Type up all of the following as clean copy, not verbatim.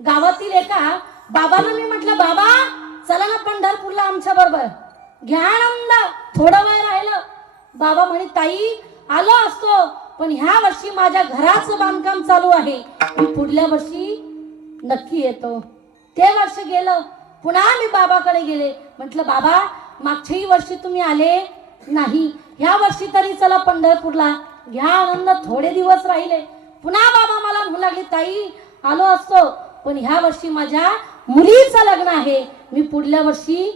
गावातील एका बाबांना मी म्हटलं, बाबा चला ना पंढरपूरला आमच्या बरोबर, घ्या आनंद, थोडं वेळ राहिलं. बाबा म्हणे, ताई आलो असतो, पण ह्या वर्षी माझ्या घराचं बांधकाम चालू आहे, मी पुढल्या वर्षी नक्की येतो. ते वर्ष गेलं, पुन्हा मी बाबाकडे गेले. म्हटलं, बाबा मागच्याही वर्षी तुम्ही आले नाही, ह्या वर्षी तरी चला पंढरपूरला, घ्या आनंद, थोडे दिवस राहिले. पुन्हा बाबा मला म्हणू लागले, ताई आलो असतो, पण ह्या वर्षी माझ्या मुलीचं लग्न आहे, मी पुढल्या वर्षी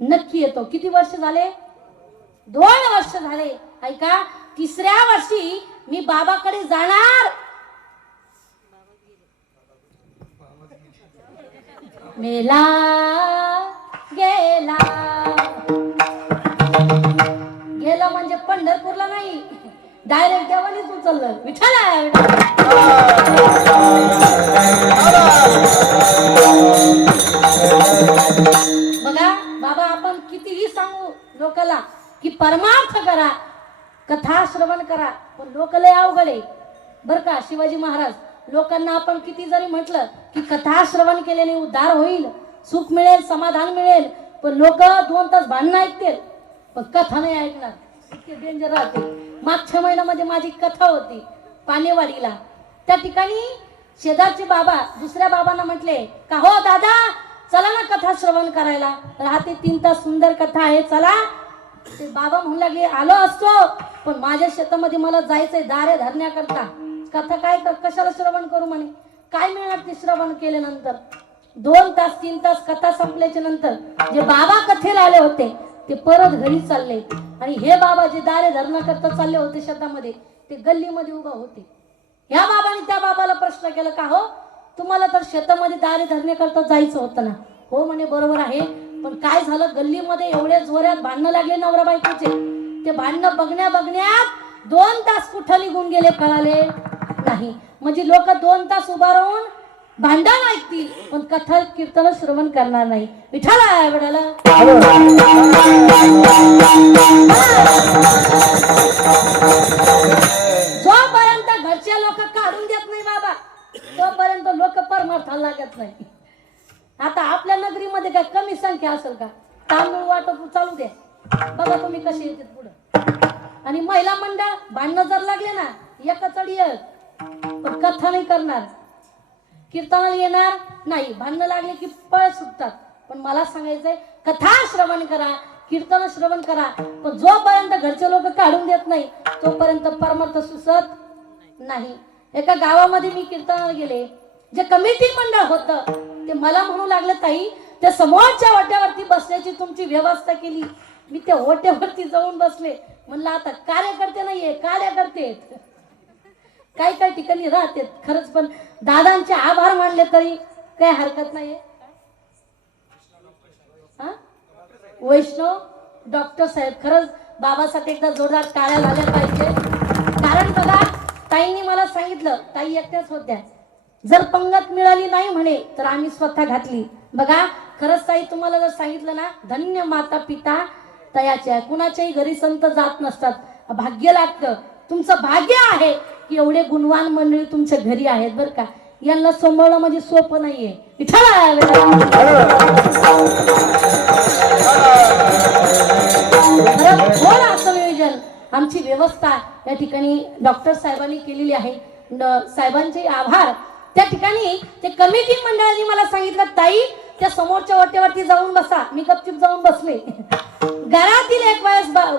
नक्की येतो. किती वर्ष झाले? 2 वर्ष झाले. ऐका, तिसऱ्या वर्षी मी बाबाकडे जाणार. मेला गेला, गेला म्हणजे पंढरपूरला नाही, डायरेक्ट देवानीच उचललं. विठ्ठल बघा बाबा, आपण कितीही सांगू लोकाला की परमार्थ करा, कथा श्रवण करा, पण लोक लय अवघड आहे बर का. शिवाजी महाराज, लोकांना आपण किती जरी म्हटलं की कथा श्रवण केल्याने उद्धार होईल, सुख मिळेल, समाधान मिळेल, पण लोक 2 तास भांडणं ऐकतील, पण कथा नाही ऐकणार. इतके डेंजर राहते. मागच्या महिन्यामध्ये माझी कथा होती पानेवाडीला. त्या ठिकाणी शेजारचे बाबा दुसऱ्या बाबांना म्हटले, का हो दादा चला ना कथा श्रवण करायला, राहते 3 तास सुंदर कथा आहे, चला. ते बाबा म्हणू लागले, आलो असतो, पण माझ्या शेतामध्ये मला जायचंय दारे धरण्याकरता, कथा काय कशाला श्रवण करू म्हणे. काय मिळणार ते श्रवण केल्यानंतर? 2 तास 3 तास कथा संपल्याच्या नंतर जे बाबा कथेला आले होते ते परत घरी चालले, आणि हे बाबा जे दारे धरण्याकरता चालले होते शेतामध्ये, ते गल्लीमध्ये उभा होते. ह्या बाबाने त्या बाबाला प्रश्न केला, का हो तुम्हाला तर शेतामध्ये दारे धरण्याकरता जायचं होतं ना? हो म्हणे, बरोबर आहे, पण काय झालं, गल्लीमध्ये एवढ्या जोरात भांडणं लागले नवरा बायकोचे, ते भांडणं बघण्यात 2 तास कुठं निघून गेले कळाले नाही. म्हणजे लोक 2 तास उभा राहून भांडण ऐकतील, पण कथा कीर्तन श्रवण करणार नाही. विठ्ठल आहे वडाला. जोपर्यंत घरचे लोक काढून देत नाही बाबा, तोपर्यंत लोक परमार्थाला लागत नाही. आता आपल्या नगरीमध्ये काय कमी संख्या असेल का? तांदूळ वाटप चालू द्या, बघा तुम्ही कसे येतात पुढे. आणि महिला मंडळ भांडणं जर लागले ना, एका चढी पण कथा नाही करणार, कीर्तनाला येणार नाही, भांडणं लागले की पळ सुटतात. पण मला सांगायचंय, कथा श्रवण करा, कीर्तन श्रवण करा, पण जोपर्यंत घरचे लोक काढून देत नाही तोपर्यंत परमार्थ सुचत नाही. एका गावामध्ये मी कीर्तनाला गेले, जे कमिटी मंडळ होतं ते मला म्हणू लागले, ताई त्या समोरच्या वाट्यावरती बसण्याची तुमची व्यवस्था केली. मी त्या ओट्यावरती जाऊन बसले. म्हणलं आता कार्यकर्ते नाहीये, कार्यकर्ते काही काही ठिकाणी राहते खरंच, पण दादांचे आभार मानले तरी काही हरकत नाहीये. वैष्णव डॉक्टर साहेब, खरंच बाबासाठी एकदा जोरदार टाळ्या झाल्या पाहिजे. कारण बघा, ताईंनी मला सांगितलं, ताई एकट्याच होत्या, जर पंगत मिळाली नाही म्हणे तर आम्ही स्वतः घातली. बघा खरंच ताई, तुम्हाला जर सांगितलं ना, धन्य माता पिता तयाच्या, कुणाच्याही घरी संत जात नसतात, भाग्य लागतं. तुमचं भाग्य आहे की एवढे गुणवान मंडळी तुमच्या घरी आहेत बरं का. यांना सांभाळणं म्हणजे सोपं नाहीये. असं नियोजन, आमची व्यवस्था या ठिकाणी डॉक्टर साहेबांनी केलेली आहे. साहेबांचे आभार. त्या ठिकाणी ते कमिटी मंडळाने मला सांगितलं, ताई त्या समोरच्या वाट्यावरती जाऊन बसा. मी गपचूप जाऊन बसले. घरातील एक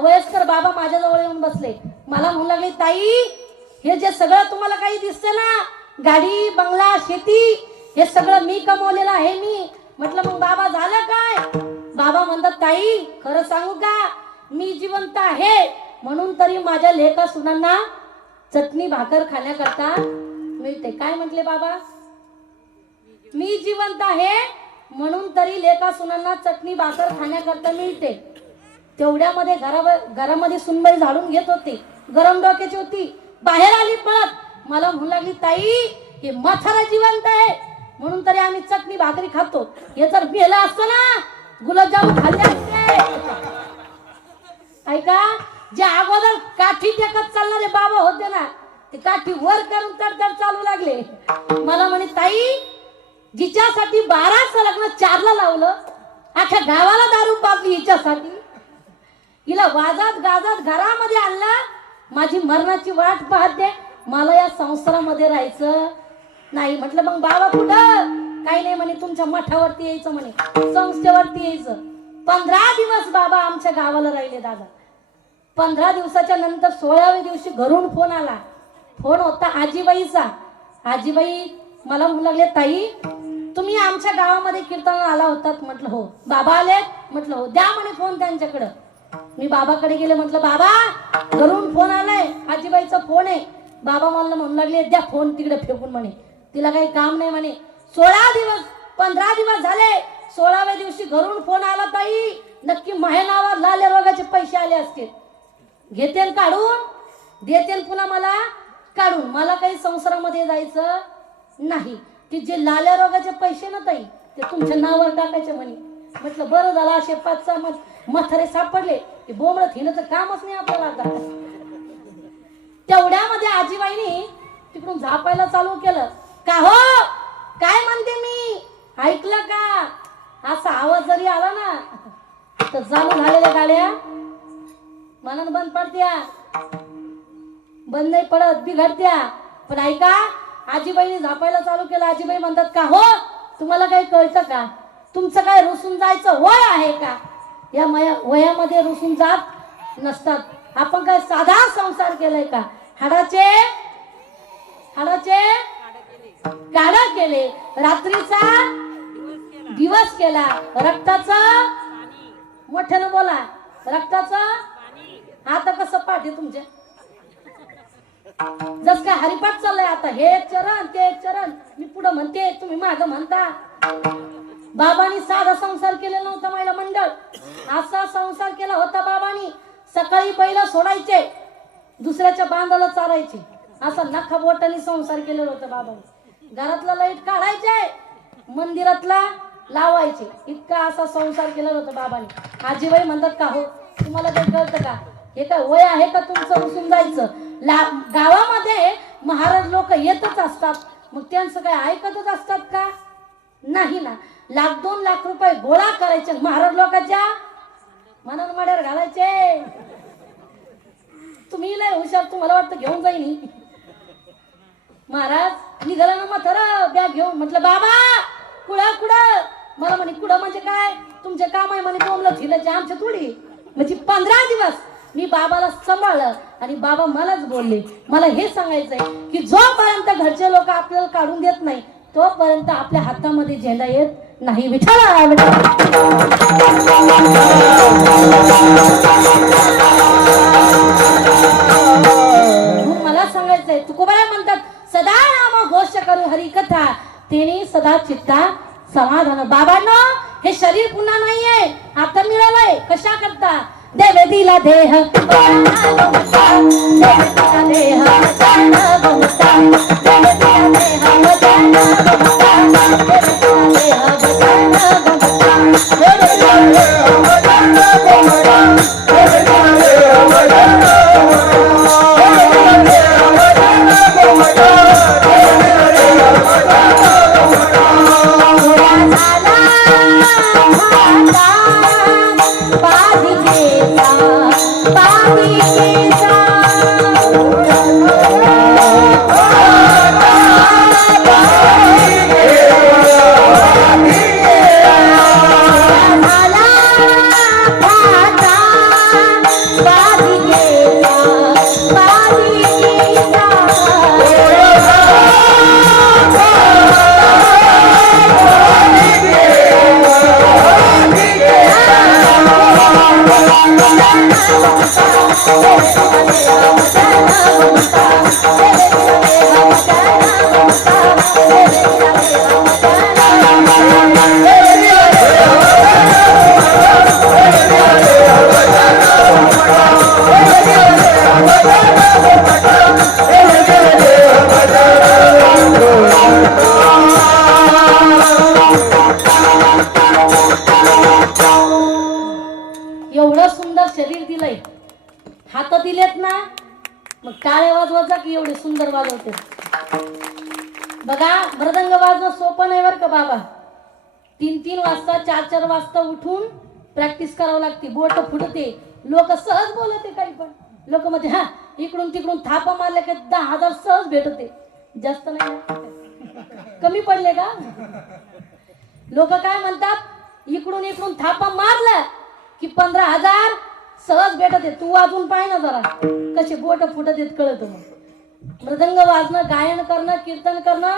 वयस्कर बाबा माझ्या जवळ येऊन बसले. मला म्हणू लागले, ताई हे जे सगळं तुम्हाला काही दिसते ना, गाडी बंगला शेती, हे सगळं मी कमवलेलं आहे मी. म्हटलं मग बाबा झालं काय? बाबा म्हणतात, ताई खरं सांगू का, मी जिवंत आहे म्हणून तरी माझ्या लेका सुनांना चटणी भाकर खाण्याकरता मिळते. काय म्हटले बाबा? मी जिवंत आहे म्हणून तरी लेका सुनांना चटणी भाकर खाण्याकरता मिळते. तेवढ्यामध्ये घरामध्ये सुनबाई झाडून घेत होती, गरम डोक्याची होती, बाहेर आली पळत. मला म्हणू लागली, ताई हे म्हातारा जिवंत आहे म्हणून तरी आम्ही चटणी भाकरी खातो, हे जर मेलं असतं ना गुलाबजामुन खाल्ले असते. ऐका, जे अगोदर काठी टेकत चालणारे बाबा होते ना, ते काठी वर करून तडतड चालू लागले. मला म्हणे, ताई जिच्यासाठी 12चं लग्न 4ला लावलं, अख्ख्या गावाला दारू पाजली हिच्यासाठी, हिला वाजत गाजत घरामध्ये आणलं, माझी मरणाची वाट पाहते, मला या संसारामध्ये राहायचं नाही. म्हटलं मग बाबा कुठं? काही नाही म्हणे, तुमच्या मठावरती यायचं म्हणे, संस्थेवरती यायचं. 15 दिवस बाबा आमच्या गावाला राहिले दादा. 15 दिवसाच्या नंतर 16व्या दिवशी घरून फोन आला. फोन होता आजीबाईचा. आजीबाई मला म्हणू लागले, ताई तुम्ही आमच्या गावामध्ये कीर्तनाला आला होतात? म्हटलं हो. बाबा आले? म्हटलं हो. द्या म्हणे फोन त्यांच्याकडं. मी बाबाकडे गेले, म्हटलं बाबा घरून फोन आलाय, आजीबाईचा फोन आहे. बाबा मला म्हणू लागले, द्या फोन तिकडे फेकून म्हणे, तिला काही काम नाही म्हणे. 15 दिवस झाले, 16व्या दिवशी घरून फोन आला, ताई नक्की महिनावर लाल्या रोगाचे पैसे आले असतील, घेतेन काढून, देतेन पुन्हा मला काढून, मला काही संसारामध्ये जायचं नाही. ते जे लाल्या रोगाचे पैसे ना ताई, ते तुमच्या नावावर टाकायचे म्हणे. म्हटलं बरं झालं, असे 5-6 म्हातारे सापडले की बोंबळत हिंडचं कामच नाही आपल्याला आता. तेवढ्यामध्ये आजीबाईनी तिकडून झापायला चालू केलं. का हो, काय म्हणते मी, ऐकलं का? असा आवाज जरी आला ना तर चालू झालेल्या गाड्या मनानं बंद पडत्या, बंद नाही पडत, बिघडत्या. पण ऐका, आजीबाईने झापायला चालू केलं. आजीबाई म्हणतात, का हो तुम्हाला काही कळतं का? तुमचं काय रुसून जायचं वय आहे का? या वयामध्ये रुसून जात नसतात. आपण काय साधा संसार केलाय का? हाडाचे काढा केले, रात्रीचा दिवस केला, रक्ताचा मोठ्यानं बोला, रक्ताचा आता कसं पाठ आहे तुमचे? जस काय हरिपाठ चाललंय आता, हे एक चरण ते एक चरण, मी पुढं म्हणते तुम्ही मागं म्हणता. बाबांनी साधा संसार केलेला नव्हता महिला मंडळ, असा संसार केला होता बाबांनी. सकाळी बैल सोडायचे, दुसऱ्याच्या बांधाला चारायचे, असा नखा बोटाने संसार केलेला होता बाबांनी. घरातला लाईट काढायचे, मंदिरातला लावायचे, इतका असा संसार केलेला होता बाबांनी. आजीबाई म्हणतात, का हो तुम्हाला ते कळतं का? हे काय वय आहे का तुमचं रुसून जायचं? गावामध्ये महाराज लोक येतच असतात, मग त्यांचं काय ऐकतच असतात का? नाही ना. 1-2 लाख रुपये गोळा करायचे, महाराज लोकांच्या मनान माड्यावर घालायचे. तुम्ही लय हुशार, तुम्हाला वाटतं घेऊन जाईन महाराज. निघाला ना म्हातारा बॅग घेऊन. म्हटलं बाबा कुठं? मला म्हणे कुठं म्हणजे काय, तुमचे काम आहे म्हणे बोंबलं थिलाचे, आमच्या थोडी. म्हणजे 15 दिवस मी बाबाला सांभाळलं आणि बाबा मलाच बोलले. मला हे सांगायचंय की जोपर्यंत घरचे लोक आपल्याला काढून देत नाही तोपर्यंत आपल्या हातामध्ये झेंडा येत नाही. विठ्ठला मला सांगायचंय, तुकोबाराय म्हणतात, सदा नाम घोष करू हरी कथा, तेने सदा चित्ता समाधान. बाबांनो, हे शरीर पुन्हा नाहीये, आता मिळालंय. कशा करता? देव दिला देह, एवढं सुंदर शरीर दिलंय, हात दिलेत ना, मग टाळे वाजवत जा की एवढे सुंदर वाजवते. बघा मृदंग वाजणं सोपं नाही बरं का बाबा. 3-3 वाजता 4-4 वाजता उठून प्रॅक्टिस करावं लागते. बोट फुटते, लोक सहज बोलते. काही पण लोक मध्ये हा इकडून तिकडून थापा मारले की 10,000 सहज भेटते. जास्त नाही कमी पडले का? लोक काय म्हणतात, इकडून इकडून थापा मारला की 15,000 सहज भेटते. तू वाजून पाय ना जरा कसे बोट फुटत येत कळत. मग मृदंग वाजणं, गायन करणं, कीर्तन करणं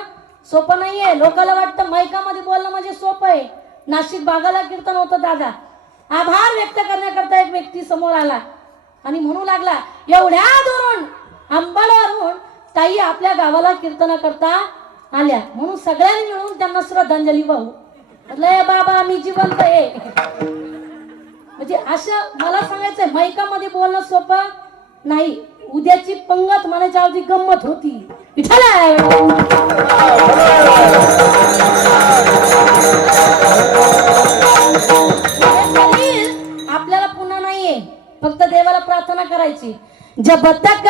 सोपं नाहीये. लोकांना वाटतं मायकामध्ये बोलणं म्हणजे सोपं आहे. नाशिक भागाला कीर्तन होतं दादा. आभार व्यक्त करण्याकरता एक व्यक्ती समोर आला आणि म्हणू लागला, एवढ्या दुरून अंबडवरून ताई आपल्या गावाला कीर्तन करता आल्या, म्हणून सगळ्यांनी मिळून त्यांना श्रद्धांजली वाहू. म्हटलं बाबा मी जिवंत आहे. म्हणजे असं मला सांगायचंय, मायकामध्ये बोलणं सोपं नाही. उद्याची पंगत म्हणायच्या अगदी गंमत होती. आपल्याला पुन्हा नाहीये, फक्त देवाला प्रार्थना करायची. जब तक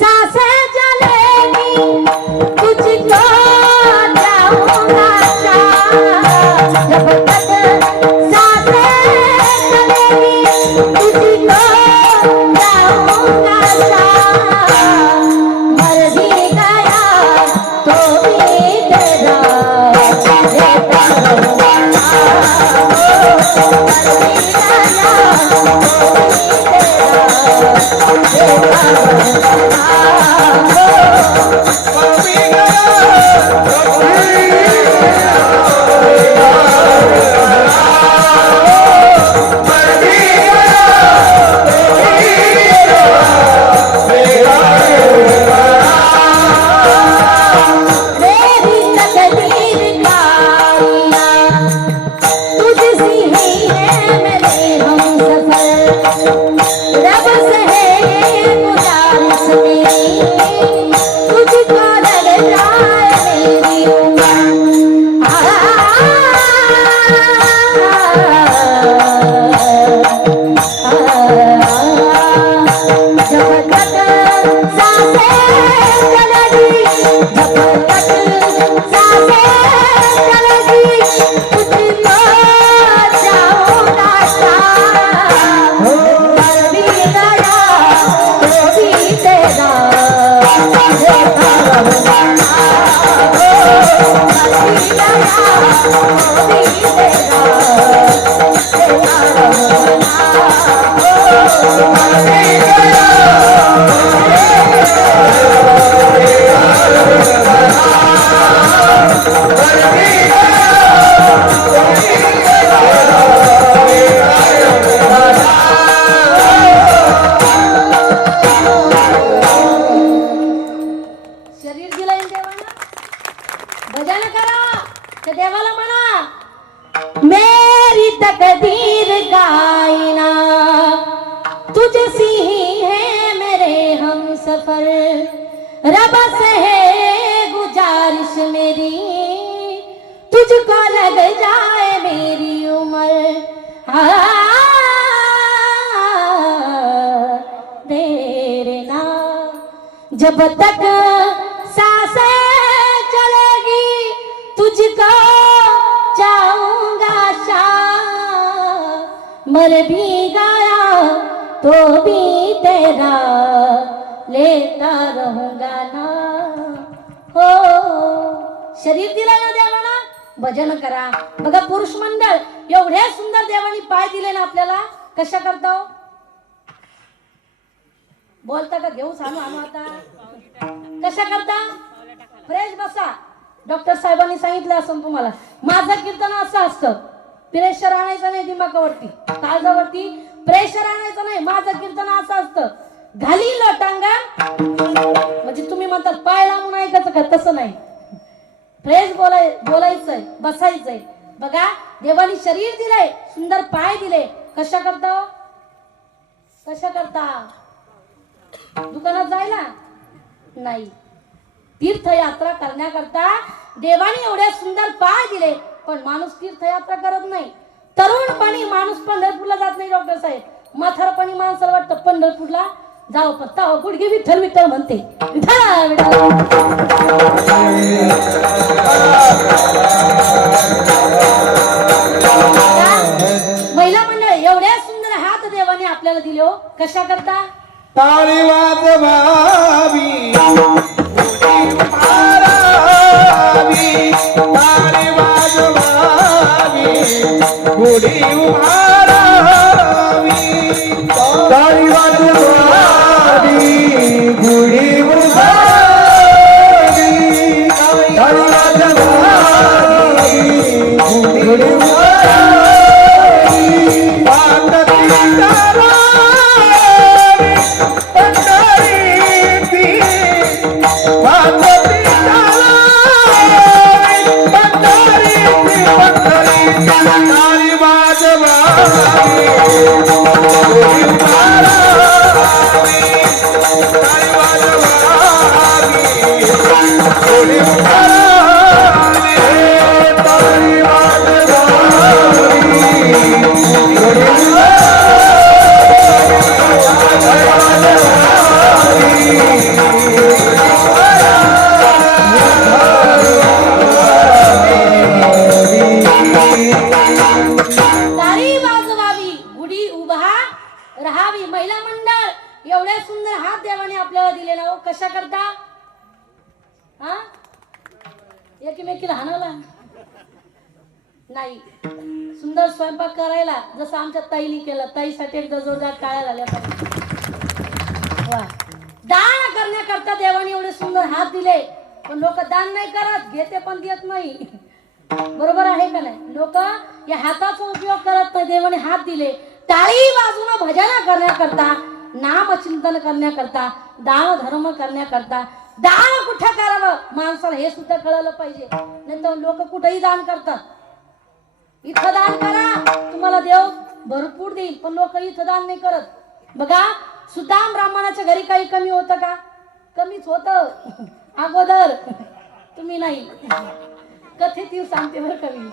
सांसें चलेगी तुझको जाऊंगा चाह. जब तक सांसें चलेगी तुझको जाऊंगा चाह. मर भी गया तो भी तेरा देता रहूंगा. मर भी गया तो भी तेरा रब से है गुजारिश मेरी, तुझको लग जाए मेरी उम्र. तेरे नाम जब तक सांसें चलेगी तुझको चाहूंगा शाह. मर भी गया तो भी तेरा लेता रहूंगा ना. हो शरीर दिला ना देवाना, भजन करा. बघा पुरुष मंडळ एवढे सुंदर देवानी पाय दिले ना आपल्याला. कशा करता बोलता का? घेऊ सांगू आणू आता. कशा करता? फ्रेश बसा. डॉक्टर साहेबांनी सांगितलं असं तुम्हाला. माझं कीर्तन असं असतं, प्रेशर आणायचं नाही दिमागावरती, काळजावरती प्रेशर आणायचं नाही. माझं कीर्तन असं असतं, घाली लोटांगा म्हणजे तुम्ही म्हणतात पाय लावून ऐकायचं का? तसं नाही. फ्रेश बोलायचंय, बसायचंय. बघा देवानी शरीर दिलंय, सुंदर पाय दिले. कशा करता? कशा करता? दुकानात जायला नाही, तीर्थयात्रा करण्याकरता देवानी एवढे सुंदर पाय दिले. पण माणूस तीर्थयात्रा करत नाही. तरुणपणी माणूस पंढरपूरला जात नाही. डॉक्टर साहेब म्हातारपणी माणसाला वाटतं पंढरपूरला जाओ पत्ता हो गुडघे विठ्ठल विठ्ठल म्हणते विठ्ठल विठ्ठल. महिला मंडळ एवढ्या सुंदर हात देवाने आपल्याला दिले हो. कशा करता? टाळी वाजवावी टाळी वाजवावी गुढी उभारावी टाळी वाजवावी गुढी उभारावी टाळी वाजवावी गुढी उभारावी राहावी. महिला मंडळ एवढे सुंदर हात देवाने आपल्याला दिले ना. कशा करता? हा एकमेकीला हाणाला नाही. सुंदर स्वयंपाक करायला जसं आमच्या ताईने केलं. ताईसाठी एकदा जोरदार टाळ्या झाल्या पाहिजे. वा. दान करण्याकरता देवाने एवढे सुंदर हात दिले. पण लोक दान नाही करत, घेते पण देत नाही. बरोबर आहे का नाही? लोक या हाताचा उपयोग करत नाही. देवाने हात दिले. टाळी वाजवून भजन करण्याकरता, नाम चिंतन करण्याकरता, दान धर्म करण्याकरता. दान कुठं करावं माणसाला हे सुद्धा कळलं पाहिजे. नाही तर लोक कुठेही दान करतात. इथं दान करा तुम्हाला देव भरपूर देईल, पण लोक इथं दान नाही करत. बघा सुदाम ब्राह्मणाच्या घरी काही कमी होतं का? कमीच होतं अगोदर. तुम्ही नाही कथेतील सांगते बरं कमी.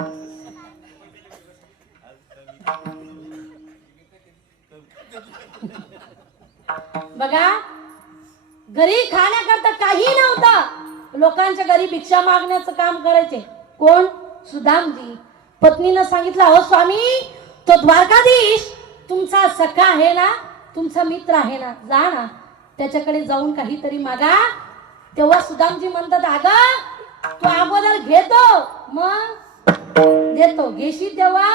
बघा घरी खाण्याकरता काही नव्हतं. लोकांच्या घरी भिक्षा मागण्याचं काम करायचे. कोण? सुदामजी. पत्नीनं सांगितलं, अहो स्वामी, तो द्वारकाधीश तुमचा सखा आहे ना, तुमचा मित्र आहे ना, जा ना त्याच्याकडे जाऊन काहीतरी मागा. तेव्हा सुदामजी म्हणतात, अगं तू अगोदर घेतो मग देतो. घेशी तेव्हा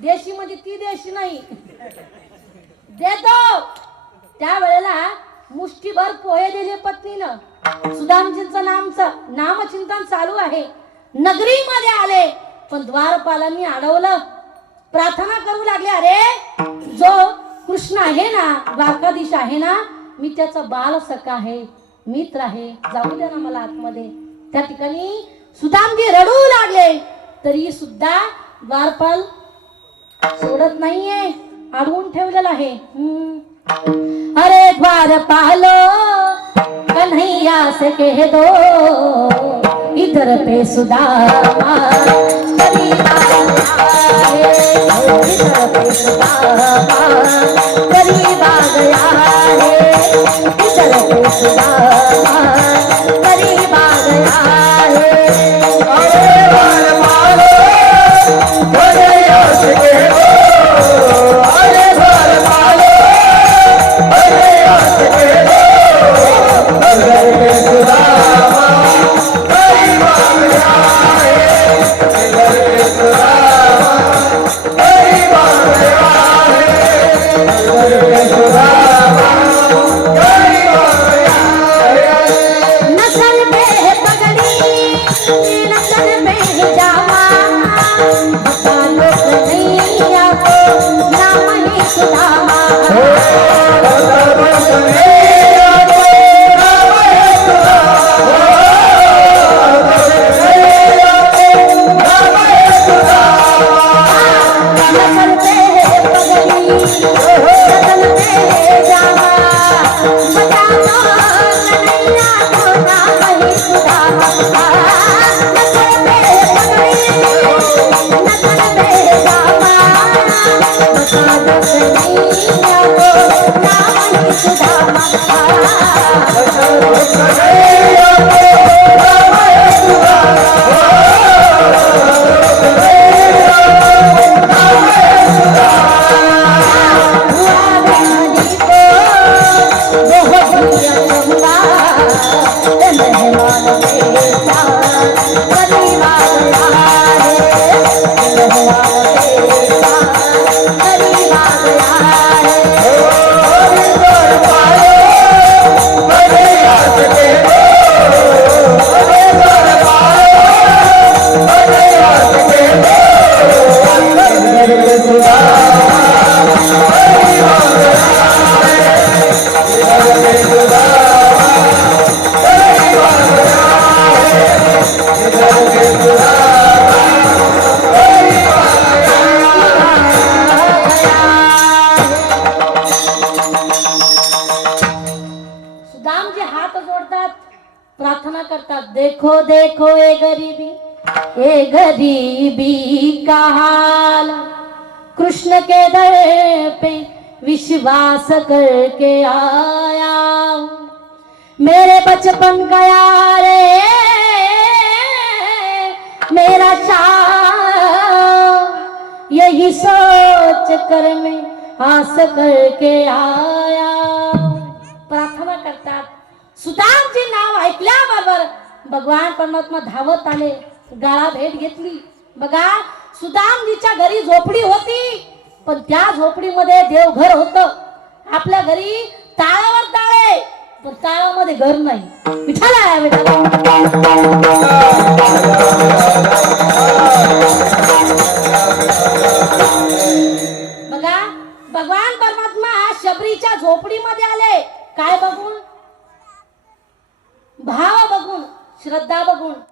देशी म्हणजे ती देशी नाही, देतो. त्यावेळेला मुष्टीभर पोहे दिले पत्नीनं. सुदामजींचं नामचिंतन चालू आहे. नगरीमध्ये आले, पण द्वारपालांनी अडवलं. प्रार्थना करू लागले, अरे जो कृष्ण आहे ना, द्वारकाधीश आहे ना, मी त्याचा बाल सखा आहे, मित्र आहे, जाऊ दे ना मला आतमध्ये. त्या ठिकाणी सुदामजी रडू लागले, तरी सुद्धा द्वारपाल सोडत नाहीये, अडवून ठेवलेलं आहे. अरे द्वारपालो कन्हैया से कह दो, इधर पे सुदामा करीब आया है, इधर पे सुदामा करीब आ गया है, इधर पे सुदामा करीब आ गया है. अरे द्वारपालो कन्हैया से कह दो, अरे द्वारपालो कन्हैया से कह दो, इधर पे सुदामा करीब आ गया है. ये गरीबी का हाल, कृष्ण के दर पे विश्वास करके आया हूं। मेरे बचपन का यार मेरा शाह, यही सोच कर मैं आस करके आया। प्रार्थना करतात। सुदामचे नाव ऐकल्याबरोबर भगवान परमात्मा धावत आले, गाळा भेट घेतली। बघा, सुदामजीच्या घरी झोपडी होती, पण त्या झोपडीमध्ये देवघर होतं। आपल्या घरी ताळावर ताळे, पण ताळामध्ये घर नाही। विठाला विठाला